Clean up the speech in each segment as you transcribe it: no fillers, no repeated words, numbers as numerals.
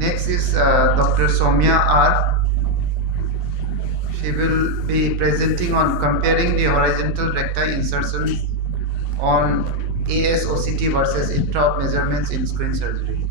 Next is Dr. Soumya R. She will be presenting on comparing the horizontal recti insertions on AS OCT versus intra-op measurements in squint surgery.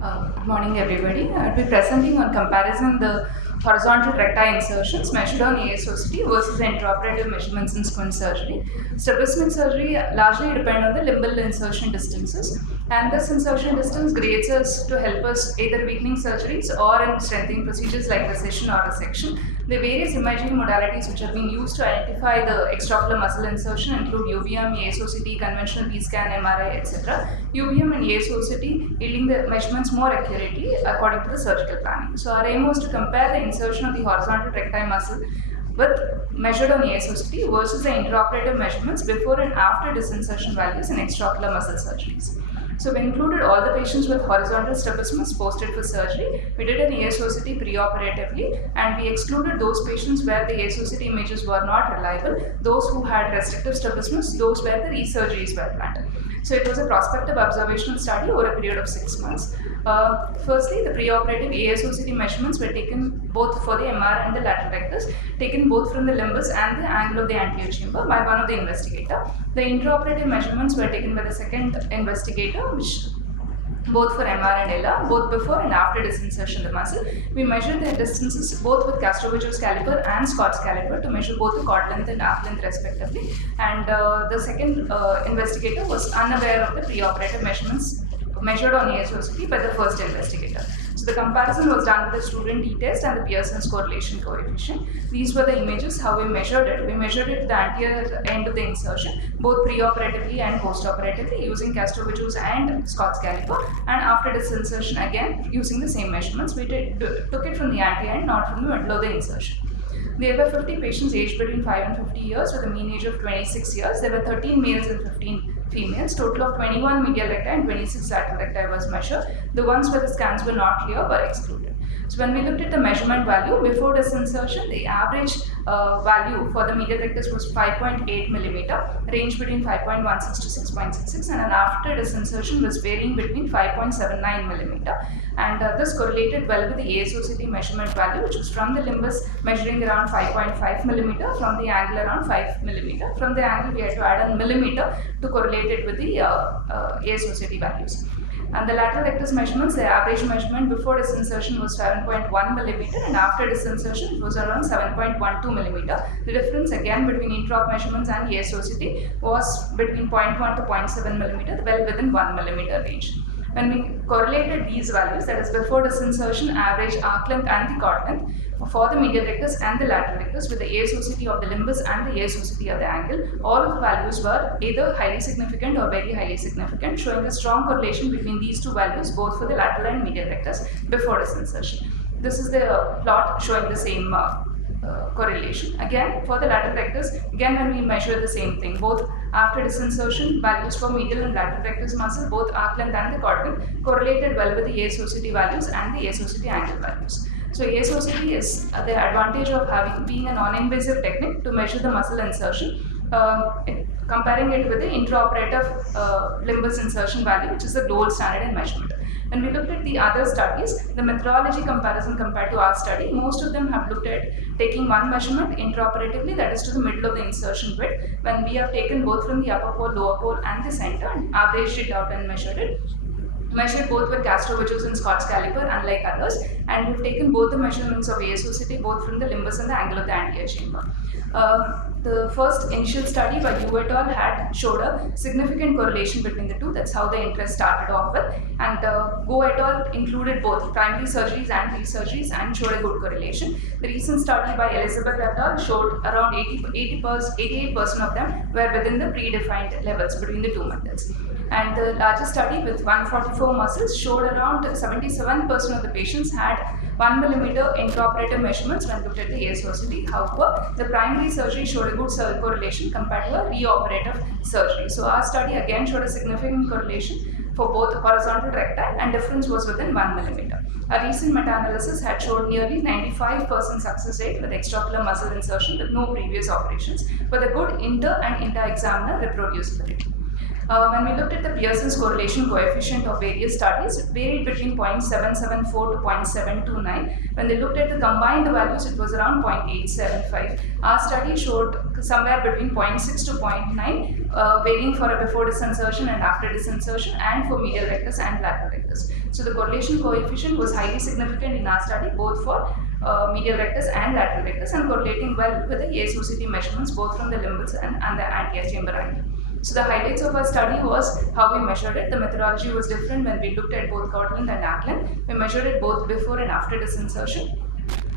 Good morning, everybody. I'll be presenting on comparison the horizontal recti insertions measured on AS OCT versus the intraoperative measurements in squint surgery. Strabismic surgery largely depend on the limbal insertion distances, and this insertion distance grades us to help us either weakening surgeries or in strengthening procedures like resection or resection. The various imaging modalities which have been used to identify the extraocular muscle insertion include UVM, AS OCT, conventional P-scan, MRI, etc. UVM and AS OCT yielding the measurements more accurately according to the surgical planning. So our aim was to compare the insertion of the horizontal recti muscle with measured on AS OCT versus the intraoperative measurements before and after disinsertion values in extraocular muscle surgeries. So we included all the patients with horizontal strabismus posted for surgery. We did an AS OCT preoperatively, and we excluded those patients where the AS OCT images were not reliable, those who had restrictive strabismus, those where the resurgeries were planned. So it was a prospective observational study over a period of 6 months. Firstly, the preoperative AS OCT measurements were taken both for the MR and the lateral rectus, taken both from the limbus and the angle of the anterior chamber by one of the investigator. The intraoperative measurements were taken by the second investigator, which both for MR and LR, both before and after disinsertion of the muscle. We measured the distances both with Castroviejo's caliper and Scott's caliper to measure both the cord length and arc length respectively. And the second investigator was unaware of the preoperative measurements measured on AS OCT by the first investigator. So the comparison was done with the student t-test and the Pearson's correlation coefficient. These were the images, how we measured it. We measured it at the anterior end of the insertion, both preoperatively and postoperatively using Castroviejo's and Scott's caliper, and after disinsertion again using the same measurements. We took it from the anterior end, not from the middle of the insertion. There were 50 patients aged between 5 and 50 years with a mean age of 26 years. There were 13 males and 15 females. Total of 21 medial recti and 26 lateral recti was measured. The ones where the scans were not clear were excluded. So when we looked at the measurement value before disinsertion, the average value for the medial rectus was 5.8 millimeter, range between 5.16 to 6.66, and after disinsertion was varying between 5.79 millimeter. And this correlated well with the AS OCT measurement value, which was from the limbus measuring around 5.5 millimeter, from the angle around 5 millimeter. From the angle, we had to add a millimeter to correlate it with the AS OCT values. And the lateral rectus measurements, the average measurement before disinsertion was 7.1 millimeter, and after disinsertion it was around 7.12 millimeter. The difference again between intraop measurements and AS OCT was between 0.1 to 0.7 millimeter, well within 1 millimeter range. When we correlated these values, that is before disinsertion, average arc length and the cord length for the medial rectus and the lateral rectus with the AS OCT of the limbus and the AS OCT of the angle, all of the values were either highly significant or very highly significant, showing a strong correlation between these two values both for the lateral and medial rectus before disinsertion. This is the plot showing the same correlation. Again, for the lateral rectus, again when we measure the same thing, both after disinsertion, values for medial and lateral rectus muscle, both arc length and the cord length, correlated well with the AS OCT values and the AS OCT angle values. So AS OCT is the advantage of being a non-invasive technique to measure the muscle insertion, comparing it with the intraoperative limbus insertion value, which is the gold standard in measurement. When we looked at the other studies, the methodology comparison compared to our study, most of them have looked at taking one measurement intraoperatively, that is to the middle of the insertion width, when we have taken both from the upper pole, lower pole and the center and averaged it out and measured it. Measured both with Castroviejo's and Scott's caliper, unlike others, and we've taken both the measurements of AS OCT both from the limbus and the angle of the anterior chamber. The first initial study by Yu et al. Had showed a significant correlation between the two. That's how the interest started off with. And Go et al. Included both primary surgeries and resurgeries and showed a good correlation. The recent study by Elizabeth et al. Showed around 88% of them were within the predefined levels between the two methods. And the largest study with 144 muscles showed around 77% of the patients had 1 millimeter intraoperative measurements when looked at the AS OCT. However, the primary surgery showed a good correlation compared to a reoperative surgery. So our study again showed a significant correlation for both horizontal recti, and difference was within 1 millimeter. A recent meta-analysis had showed nearly 95% success rate with extraocular muscle insertion with no previous operations, with a good inter and inter-examiner reproducibility. When we looked at the Pearson's correlation coefficient of various studies, it varied between 0.774 to 0.729. When they looked at the combined values, it was around 0.875. Our study showed somewhere between 0.6 to 0.9, varying for a before disinsertion and after disinsertion, and for medial rectus and lateral rectus. So the correlation coefficient was highly significant in our study, both for medial rectus and lateral rectus, and correlating well with the AS OCT measurements both from the limbus and the anterior chamber angle. So the highlights of our study was how we measured it. The methodology was different when we looked at both Cortland and Ackland. We measured it both before and after disinsertion.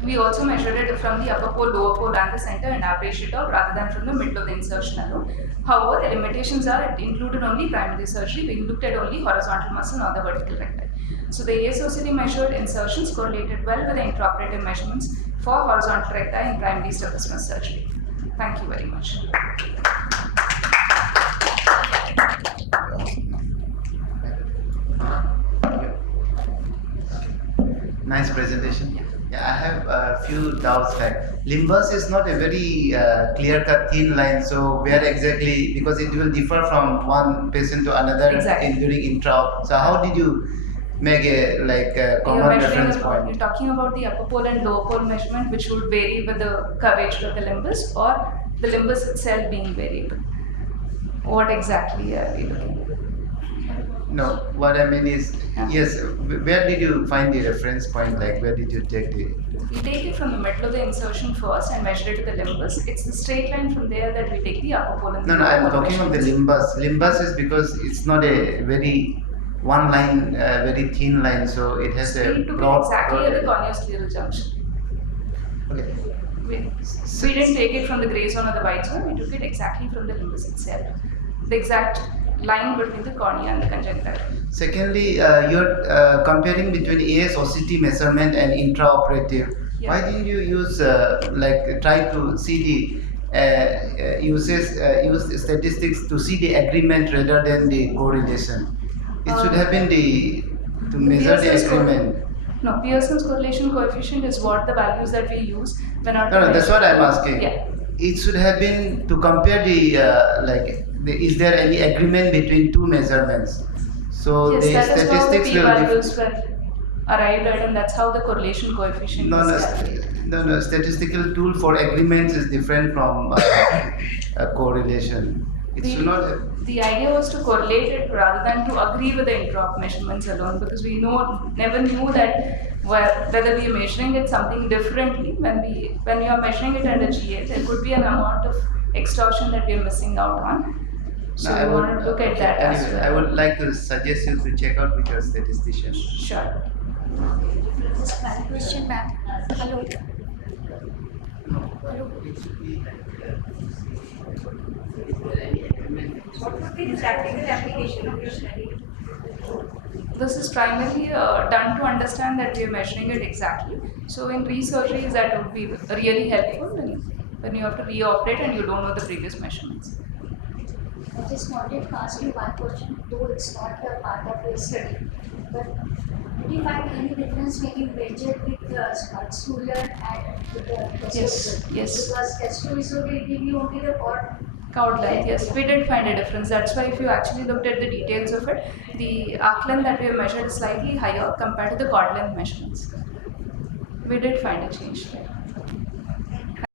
We also measured it from the upper pole, lower pole and the center and averaged it out rather than from the middle of the insertion alone. However, the limitations are it included only primary surgery. We looked at only horizontal muscle, not the vertical recti. So the AS OCT measured insertions correlated well with the intraoperative measurements for horizontal recti in primary strabismus surgery. Thank you very much. Nice presentation. Yeah, I have a few doubts. Like limbus is not a very clear-cut thin line. So where exactly, because it will differ from one patient to another during intra-op. So how did you make a common reference point? You're talking about the upper pole and lower pole measurement, which would vary with the curvature of the limbus, or the limbus itself being variable. What exactly are we looking at? No, what I mean is, yes, where did you find the reference point? Like, where did you take the? We take it from the middle of the insertion first and measure it to the limbus. It's the straight line from there that we take the upper pole and the lower pole. I'm talking of the limbus. Limbus is because it's not a very one line, very thin line, so it has a broad. Exactly at the corneoscleral junction. Okay. We didn't take it from the gray zone or the white zone. We took it exactly from the limbus itself. The exact line between the cornea and the conjunctiva. Secondly, you're comparing between AS OCT measurement and intraoperative. Yeah. Why didn't you use try to see the use statistics to see the agreement rather than the correlation? It should have been to measure the agreement. No, Pearson's correlation coefficient is what the values that we use when our. No, that's what I'm asking. Yeah. It should have been to compare is there any agreement between two measurements? So yes, the that statistics is how the p-values were arrived at, and that's how the correlation coefficient is calculated. No, statistical tool for agreements is different from correlation. The idea was to correlate it rather than to agree with the intraop measurements alone, because we never knew that whether we are measuring it something differently. When you are measuring it under GA, there could be an amount of extortion that we are missing out on. So we want to look at that as well. I would like to suggest you to check out with your statistician. Sure. Just one question, ma'am. Hello. Hello. What would be the practical application of your study? This is primarily done to understand that we are measuring it exactly. So in re-surgeries, that would be really helpful when you have to re-operate and you don't know the previous measurements. I just wanted to ask you one question, though it's not a part of your study. But did you find any difference when you measured with the spuler and with the testosterone? Yes. Because testosterone will give you only the cord length. Yes, we did find a difference. That's why if you actually looked at the details of it, the arc length that we have measured is slightly higher compared to the cord length measurements. We did find a change there.